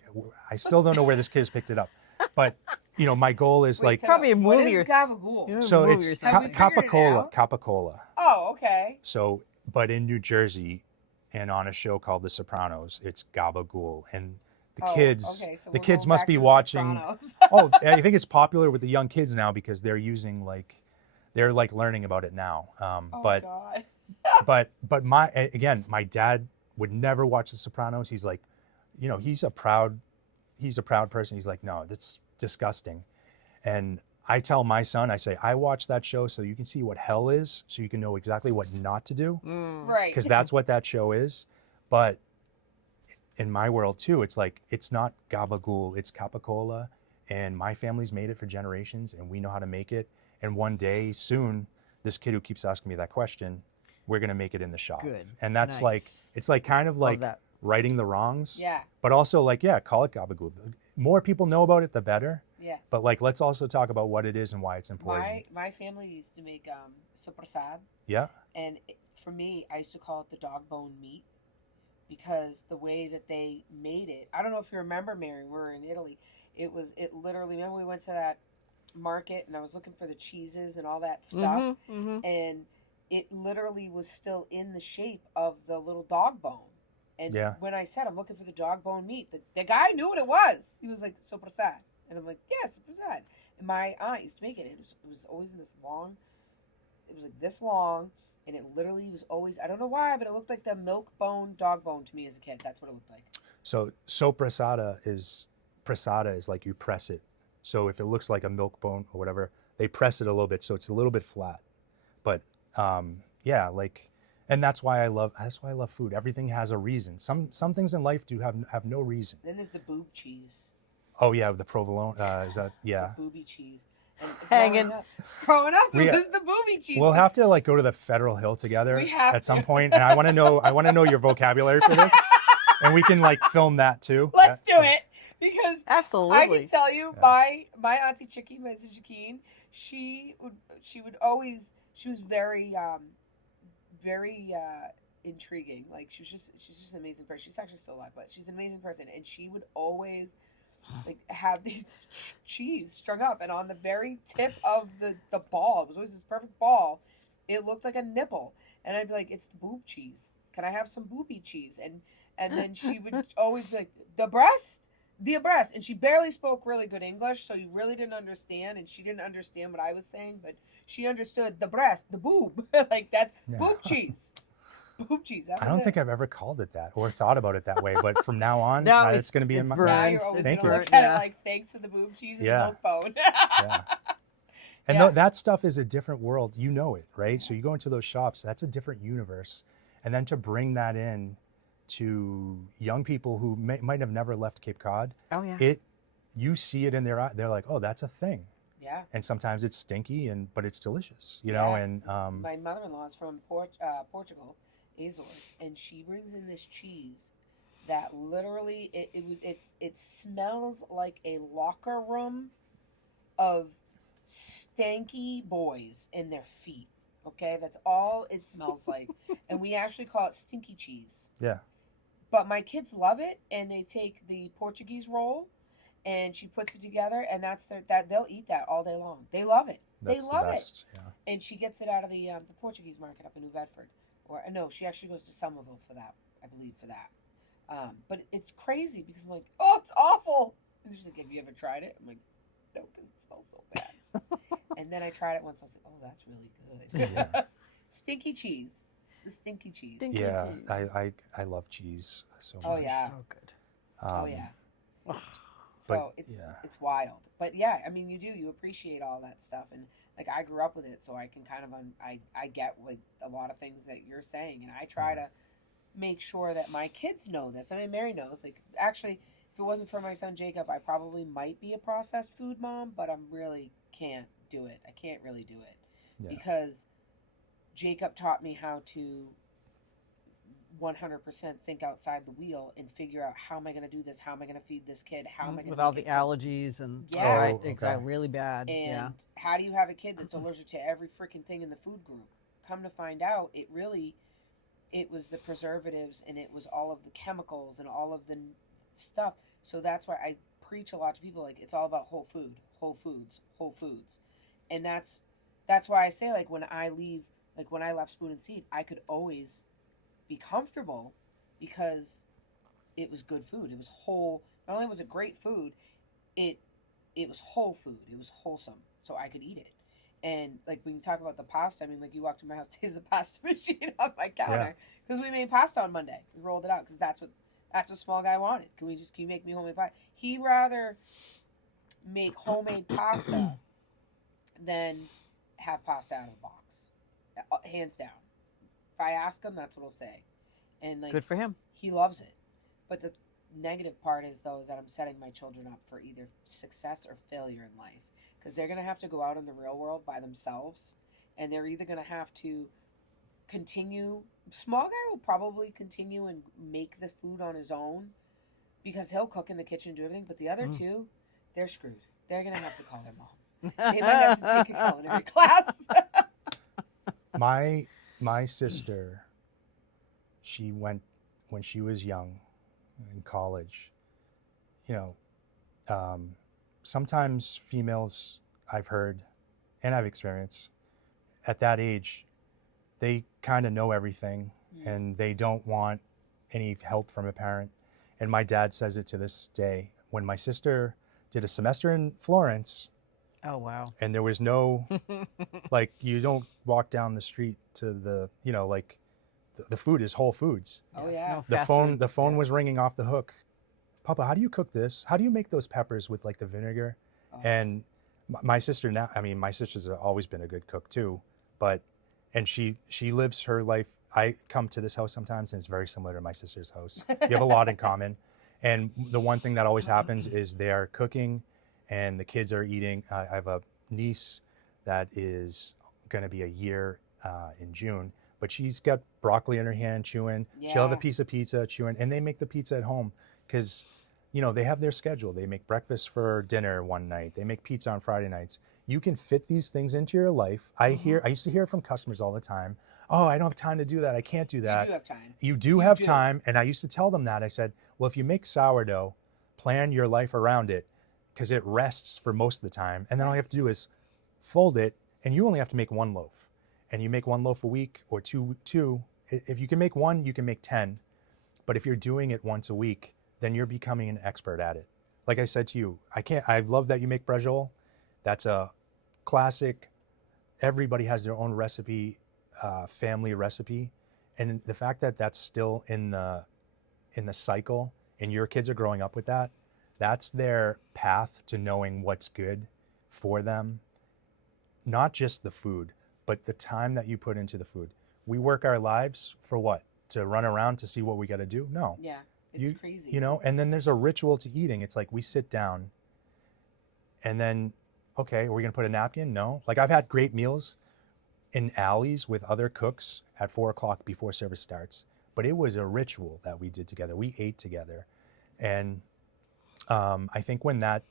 I still don't know where this kid's picked it up. But, my goal is like. Probably a movie. What is gabagool? So it's Capicola. Capicola. Oh, okay. So, but in New Jersey and on a show called The Sopranos, it's gabagool. And the kids, okay, so the we're kids going must back be to The watching. Sopranos. Oh, I think it's popular with the young kids now because they're using they're learning about it now. God. but my dad would never watch The Sopranos. He's like, he's a proud person. He's like, no, that's disgusting. And I tell my son, I say, I watch that show so you can see what hell is, so you can know exactly what not to do. Right. Because that's what that show is. But in my world too, it's like, it's not gabagool, it's capicola. And my family's made it for generations and we know how to make it. And one day soon, this kid who keeps asking me that question, we're going to make it in the shop. Good. And that's Nice. it's like kind of like that. righting the wrongs. Yeah. But also like, call it gabagool. More people know about it, the better. Yeah. But like, let's also talk about what it is and why it's important. My family used to make soprasad. Yeah. And for me, I used to call it the dog bone meat because the way that they made it. I don't know if you remember, Mary, we were in Italy. It literally, remember we went to that market and I was looking for the cheeses and all that stuff. And it literally was still in the shape of the little dog bone. And when I said, I'm looking for the dog bone meat, the guy knew what it was. He was like, soprasad. And I'm like, yeah, soprasad. And my aunt used to make it. It was always in this long, it was like this long. And it literally was always, I don't know why, but it looked like the milk bone, dog bone to me as a kid. That's what it looked like. So pressata is like you press it. So if it looks like a milk bone or whatever, they press it a little bit so it's a little bit flat. But and that's why I love food. Everything has a reason. Some things in life do have no reason. Then there's the boob cheese. Oh yeah, the provolone. Is that The booby cheese. And Hanging. Growing up, it was the booby cheese. We'll have to go to the Federal Hill together at some point, and I want to know your vocabulary for this, and we can film that too. Let's do it because absolutely. I can tell you, my auntie Chicky, my sister Chiquine, she would always. She was very intriguing. Like she's just an amazing person. She's actually still alive, but she's an amazing person, and she would always have these cheese strung up, and on the very tip of the ball, it was always this perfect ball. It looked like a nipple, and I'd be like, "It's the boob cheese. Can I have some booby cheese?" And then she would always be like, "The breast? the breast, and she barely spoke really good English, so you really didn't understand, and she didn't understand what I was saying, but she understood the breast, the boob, like that, Yeah. boob cheese, boob cheese. That I was don't it. think I've ever called it that or thought about it that way, but from now on, No, it's going to be in it's my. burned. Now Burnt, you're always Thank gonna you. look at Yeah. it like, thanks for the boob cheese and Yeah. the milk bone. Yeah. And Yeah. that stuff is a different world. You know it, right? So you go into those shops, that's a different universe. And then to bring that in to young people who might have never left Cape Cod, Oh yeah. you see it in their eye. They're like, oh, that's a thing. Yeah. And sometimes it's stinky, but it's delicious, you know? Yeah. And My mother-in-law is from Portugal, Azores, and she brings in this cheese that literally it smells like a locker room of stanky boys in their feet. Okay, that's all it smells like, and we actually call it stinky cheese. yeah, But my kids love it, and they take the Portuguese roll, and she puts it together, and that they'll eat that all day long. They love it. that's they love the it. best. Yeah. And she gets it out of the Portuguese market up in New Bedford, or no, she actually goes to Somerville for that, I believe, for that. But it's crazy because I'm like, oh, it's awful. And she's like, have you ever tried it? I'm like, no, because it smells so bad. And then I tried it once. I was like, oh, that's really good. Yeah. Stinky cheese. It's the stinky cheese. Stinky Yeah, cheese. I love cheese so much. Oh, yeah. So good. Oh yeah. Ugh. So but, it's wild. But yeah, I mean, you appreciate all that stuff, and like I grew up with it, so I can kind of I get what a lot of things that you're saying, and I try to make sure that my kids know this. I mean, Mary knows. Like, actually, if it wasn't for my son Jacob, I probably might be a processed food mom, but I really can't do it. I can't really do it because Jacob taught me how to 100% think outside the wheel and figure out, how am I going to do this? How am I going to feed this kid? How am I going to with all the allergies and Yeah. right, Oh, okay. exactly, really bad. And Yeah. how do you have a kid that's allergic to every freaking thing in the food group? Come to find out, it was the preservatives, and it was all of the chemicals and all of the stuff. So that's why I preach a lot to people, like, it's all about whole food, whole foods, whole foods. And that's why I say, like, when I left Spoon and Seed, I could always be comfortable because it was good food. It was whole. Not only was it great food, it was whole food. It was wholesome, so I could eat it. And like when you talk about the pasta, I mean, like you walked to my house, there's a pasta machine on my counter because we made pasta on Monday. We rolled it out because that's what small guy wanted. Can you make me homemade pasta? He'd rather make homemade pasta than have pasta out of a box, hands down. If I ask him, that's what he'll say. And like, Good for him. he loves it. But the negative part is, though, is that I'm setting my children up for either success or failure in life, because they're going to have to go out in the real world by themselves, and they're either going to have to continue. Small guy will probably continue and make the food on his own because he'll cook in the kitchen and do everything. But the other two, they're screwed. They're going to have to call their mom. They might have to take a culinary class. My sister, she went when she was young, in college. You know, sometimes females, I've heard, and I've experienced, at that age, they kind of know everything, and they don't want any help from a parent. And my dad says it to this day. When my sister did a semester in Florence, Oh wow. and there was no, like, you don't walk down the street to the, you know, like, the food is Whole Foods. Oh, yeah. No The fast phone food. the phone was ringing off the hook. Papa, how do you cook this? How do you make those peppers with like the vinegar? Oh. And my sister now, I mean, my sister's always been a good cook too, and she lives her life. I come to this house sometimes and it's very similar to my sister's house. You have a lot in common. And the one thing that always happens is they are cooking and the kids are eating. I have a niece that is going to be a year in June, but she's got broccoli in her hand chewing. She'll have a Yeah. piece of pizza chewing, and they make the pizza at home because, you know, they have their schedule. They make breakfast for dinner one night. They make pizza on Friday nights. You can fit these things into your life. I used to hear from customers all the time, oh, I don't have time to do that. I can't do that. You do have time. You do have do. time. And I used to tell them that. I said, well, if you make sourdough, plan your life around it because it rests for most of the time. And then all you have to do is fold it, and you only have to make one loaf. And you make one loaf a week or two. If you can make one, you can make 10. But if you're doing it once a week, then you're becoming an expert at it. like I said to you, I love that you make brajol. That's a classic. Everybody has their own recipe, family recipe. And the fact that that's still in the cycle and your kids are growing up with that, that's their path to knowing what's good for them. Not just the food, but the time that you put into the food. We work our lives for what? To run around to see what we got to do? No. Yeah, it's crazy. You know, and then there's a ritual to eating. It's like we sit down and then, okay, are we going to put a napkin? No. Like I've had great meals in alleys with other cooks at 4 o'clock before service starts, but it was a ritual that we did together. We ate together. And I think when that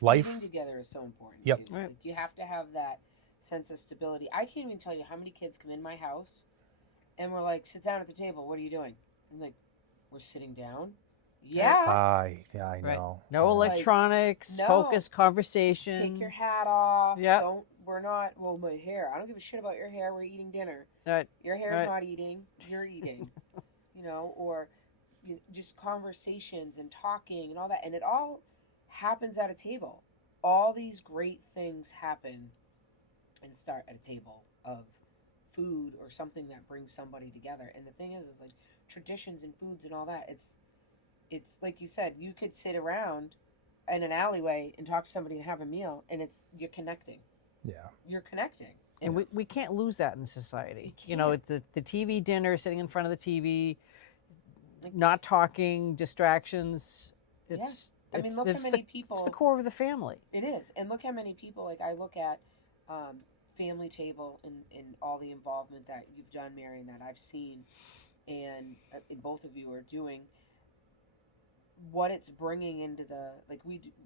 life. Eating together is so important. Yep. Too. Right. Like you have to have that sense of stability. I can't even tell you how many kids come in my house and we're like, sit down at the table. What are you doing? I'm like, we're sitting down. Yeah. Yeah, I Right. know. No electronics, no. focused conversation. Take your hat off. Yep. We're not, well, my hair. I don't give a shit about your hair. We're eating dinner. Right. Your hair's Right. not eating. You're eating. Or just conversations and talking and all that. And it all happens at a table. All these great things happen and start at a table of food or something that brings somebody together. And the thing is like traditions and foods and all that. It's like you said, you could sit around in an alleyway and talk to somebody and have a meal, and you're connecting. Yeah. You're connecting. And we can't lose that in society. You The TV dinner, sitting in front of the TV, not talking, distractions. It's I mean, look how many people. It's the core of the family. It is, and look how many people. Like I look at family table and all the involvement that you've done, Mary, and that I've seen, and both of you are doing. What it's bringing into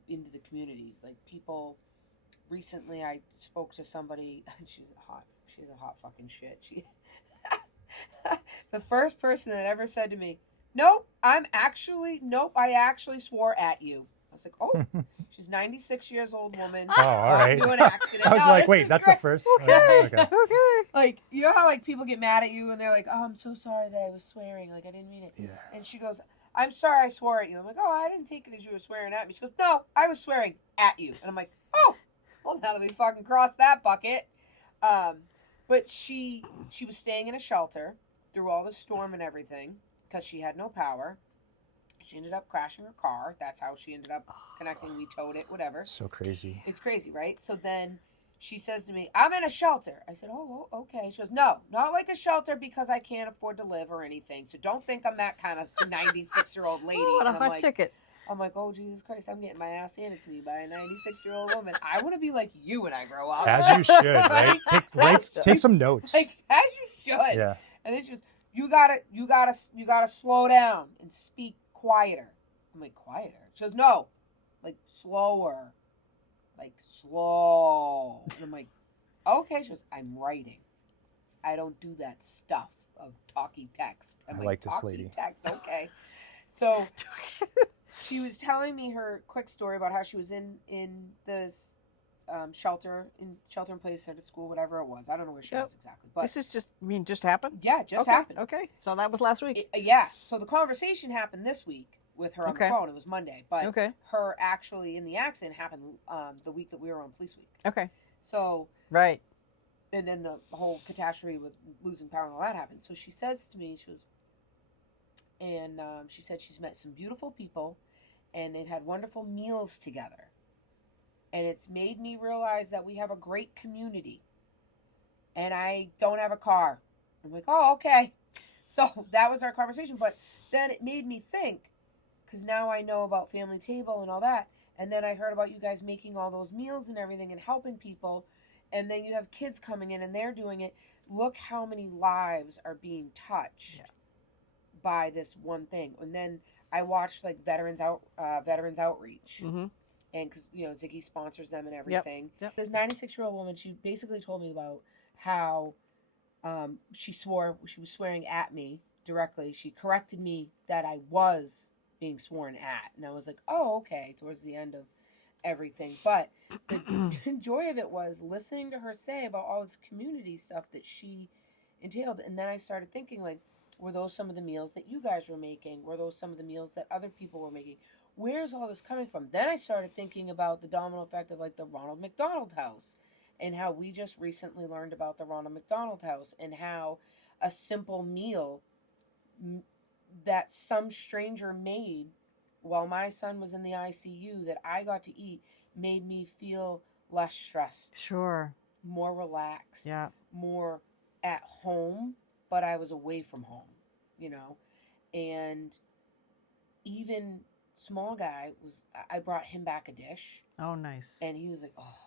into the community, like people. Recently, I spoke to somebody. She's a hot fucking shit. She, the first person that ever said to me, "Nope, I actually swore at you." I was like, "Oh, she's 96 years old woman." Oh, all right. Into an accident. I was No, like, this wait, is that's great. a first. Okay. Okay. Okay. Like, you know how like people get mad at you and they're like, "Oh, I'm so sorry that I was swearing. Like I didn't mean it." Yeah. And she goes, "I'm sorry I swore at you." I'm like, "Oh, I didn't take it as you were swearing at me." She goes, "No, I was swearing at you." And I'm like, "Oh, well, now that we fucking crossed that bucket." But she was staying in a shelter through all the storm and everything because she had no power. She ended up crashing her car. That's how she ended up connecting. We towed it, whatever. So crazy. It's crazy, right? So then she says to me, "I'm in a shelter." I said, "Oh, okay." She goes, "No, not like a shelter because I can't afford to live or anything. So don't think I'm that kind of 96-year-old lady." Oh, what a And hot ticket. I'm like, "Oh, Jesus Christ, I'm getting my ass handed to me by a 96-year-old woman. I want to be like you when I grow up." As you should, right? Take some notes. Like, as you should. Yeah. And then she goes, you gotta slow down and speak quieter. I'm like, quieter? She goes, "No, like slower. Like slow." And I'm like, okay. She goes, "I'm writing. I don't do that stuff of talky text." I'm I like this talky lady. text, okay. So she was telling me her quick story about how she was in this shelter in place at a school, whatever it was. I don't know where she was exactly, but This is just happened? yeah, it just Okay, happened. Okay, so that was last week. Yeah. So the conversation happened this week with her on Okay. the phone. It was Monday, but Okay. her actually in the accident happened the week that we were on police week. Okay. So, Right. and then the whole catastrophe with losing power and all that happened. So she says to me, she said she's met some beautiful people, and they've had wonderful meals together. And it's made me realize that we have a great community. And I don't have a car. I'm like, oh, okay. So that was our conversation. But then it made me think, because now I know about Family Table and all that. And then I heard about you guys making all those meals and everything and helping people. And then you have kids coming in and they're doing it. Look how many lives are being touched by this one thing. And then I watched like Veterans Outreach. Mm-hmm. And because Ziggy sponsors them and everything. Yep. This 96-year-old woman, she basically told me about how she was swearing at me directly. She corrected me that I was being sworn at, and I was like, oh, okay. Towards the end of everything, but the joy of it was listening to her say about all this community stuff that she entailed, and then I started thinking like, were those some of the meals that you guys were making? Were those some of the meals that other people were making? where's all this coming from? Then I started thinking about the domino effect of like the Ronald McDonald House, and how we just recently learned about the Ronald McDonald House, and how a simple meal that some stranger made while my son was in the ICU that I got to eat made me feel less stressed, Sure. more relaxed, Yeah. more at home, but I was away from home, you know. And even small guy was, I brought him back a dish, Oh, nice. and he was like, "Oh,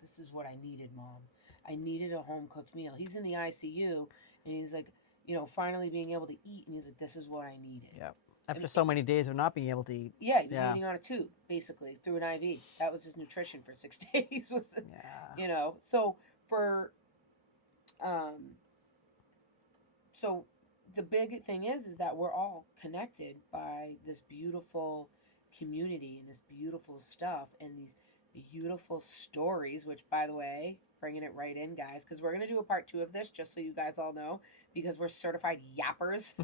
this is what I needed, Mom. I needed a home cooked meal." He's in the ICU, and he's like, finally being able to eat, and he's like, "This is what I needed." Yeah. I After mean, so many days of not being able to eat. yeah, he was Yeah. eating on a tube, basically, through an IV. That was his nutrition for 6 days. Was, Yeah. So for, so the big thing is that we're all connected by this beautiful community and this beautiful stuff and these beautiful stories, which, by the way, bringing it right in, guys, because we're going to do a part 2 of this, just so you guys all know, because we're certified yappers.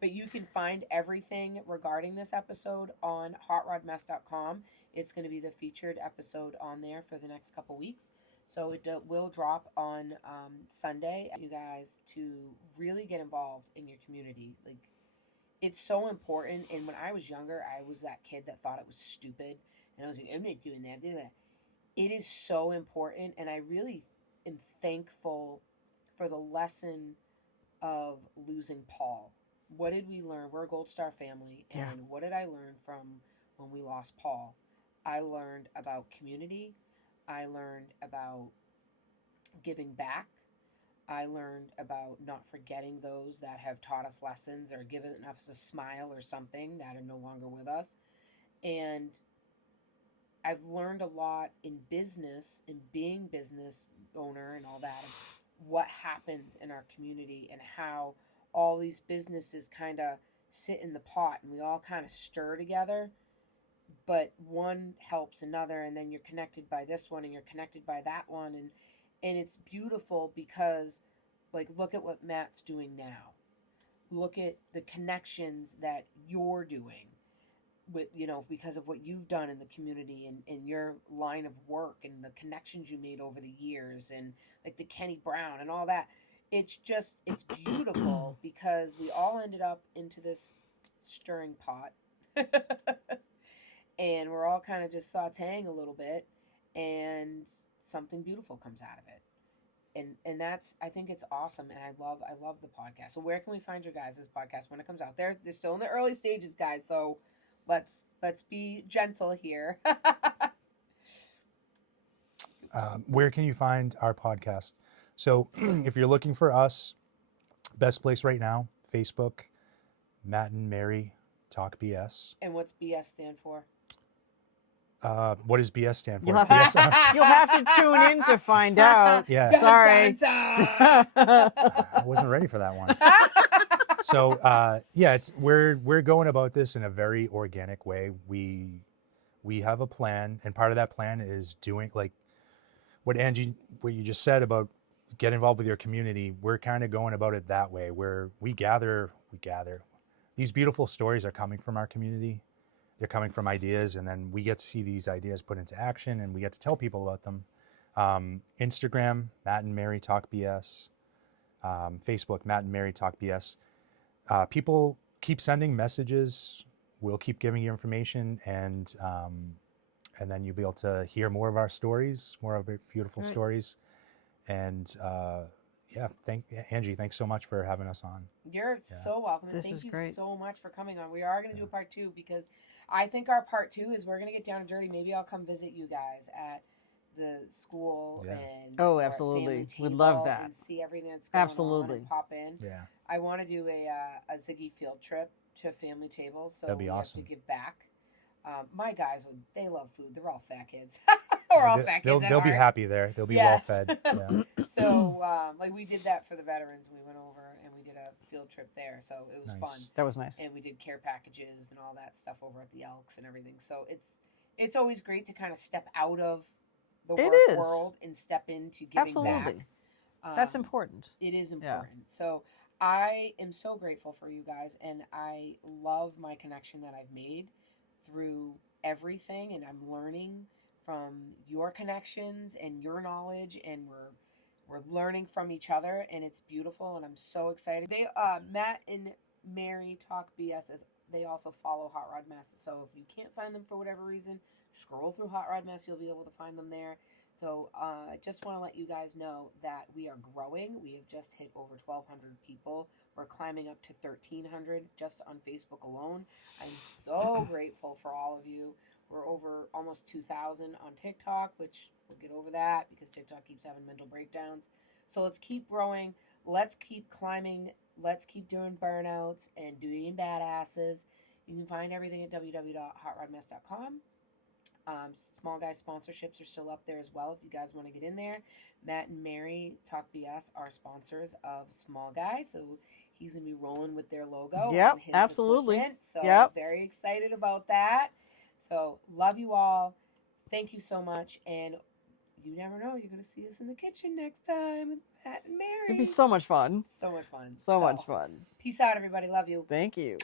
But you can find everything regarding this episode on hotrodmess.com. It's going to be the featured episode on there for the next couple weeks. So it will drop on Sunday. You guys to really get involved in your community. Like, it's so important. And when I was younger, I was that kid that thought it was stupid. And I was like, I'm not doing that. It is so important. And I really am thankful for the lesson of losing Paul. What did we learn? We're a Gold Star family. And Yeah. what did I learn from when we lost Paul? I learned about community. I learned about giving back. I learned about not forgetting those that have taught us lessons or given us a smile or something that are no longer with us. And I've learned a lot in business and being business owner and all that, of what happens in our community and how all these businesses kind of sit in the pot and we all kind of stir together, but one helps another, and then you're connected by this one and you're connected by that one, and it's beautiful because, like, look at what Matt's doing now. Look at the connections that you're doing with, because of what you've done in the community and in your line of work and the connections you made over the years, and like the Kenny Brown and all that. It's beautiful because we all ended up into this stirring pot. And we're all kind of just sauteing a little bit, and something beautiful comes out of it. And that's, I think it's awesome, and I love the podcast. So where can we find your guys' podcast when it comes out? They're still in the early stages, guys, so let's be gentle here. Where can you find our podcast? So if you're looking for us, best place right now, Facebook, Matt and Mary Talk BS. And what's BS stand for? What does BS stand for? You'll have to tune in to find out. Yeah. Sorry. Dun, dun, dun. I wasn't ready for that one. So we're going about this in a very organic way. We have a plan, and part of that plan is doing like what you just said about get involved with your community. We're kind of going about it that way, where we gather. These beautiful stories are coming from our community. They're coming from ideas, and then we get to see these ideas put into action, and we get to tell people about them. Instagram, Matt and Mary Talk BS. Facebook, Matt and Mary Talk BS. People keep sending messages. We'll keep giving you information, and then you'll be able to hear more of our stories, more of our beautiful stories. And Angie, thanks so much for having us on. You're so welcome. This Thank is you great. so much for coming on. We are going to do a part 2 because I think our part 2 is we're going to get down and dirty. Maybe I'll come visit you guys at the school and Oh, or at absolutely. family We'd love table that. and see everything that's going on Absolutely. and pop in. Yeah, I want to do a Ziggy field trip to family table, so that'd be we awesome. have to give back. My guys they love food. They're all fat kids. We're all fat kids. They'll be happy there. They'll be well fed. Yeah. So, like, we did that for the veterans. We went over and we did a field trip there, so it was fun. That was nice. And we did care packages and all that stuff over at the Elks and everything. So it's always great to kind of step out of the work world and step into giving back. That's important. It is important. Yeah. So I am so grateful for you guys, and I love my connection that I've made through everything, and I'm learning from your connections and your knowledge, and we're learning from each other, and it's beautiful, and I'm so excited. They Matt and Mary Talk BS, as they also follow Hot Rod Mess. So if you can't find them for whatever reason, scroll through Hot Rod Mess, you'll be able to find them there. So I just want to let you guys know that we are growing. We have just hit over 1,200 people. We're climbing up to 1,300 just on Facebook alone. I'm so grateful for all of you. We're over almost 2,000 on TikTok, which we'll get over that because TikTok keeps having mental breakdowns. So let's keep growing. Let's keep climbing. Let's keep doing burnouts and doing badasses. You can find everything at www.hotrodmess.com. Small Guy sponsorships are still up there as well if you guys want to get in there. Matt and Mary Talk BS are sponsors of Small Guy, so he's going to be rolling with their logo Yep, on his absolutely. equipment. So Yep. very excited about that. So love you all. Thank you so much. And you never know, you're going to see us in the kitchen next time with Matt and Mary. It'd be so much fun. So much fun. So much fun. Peace out, everybody. Love you. Thank you.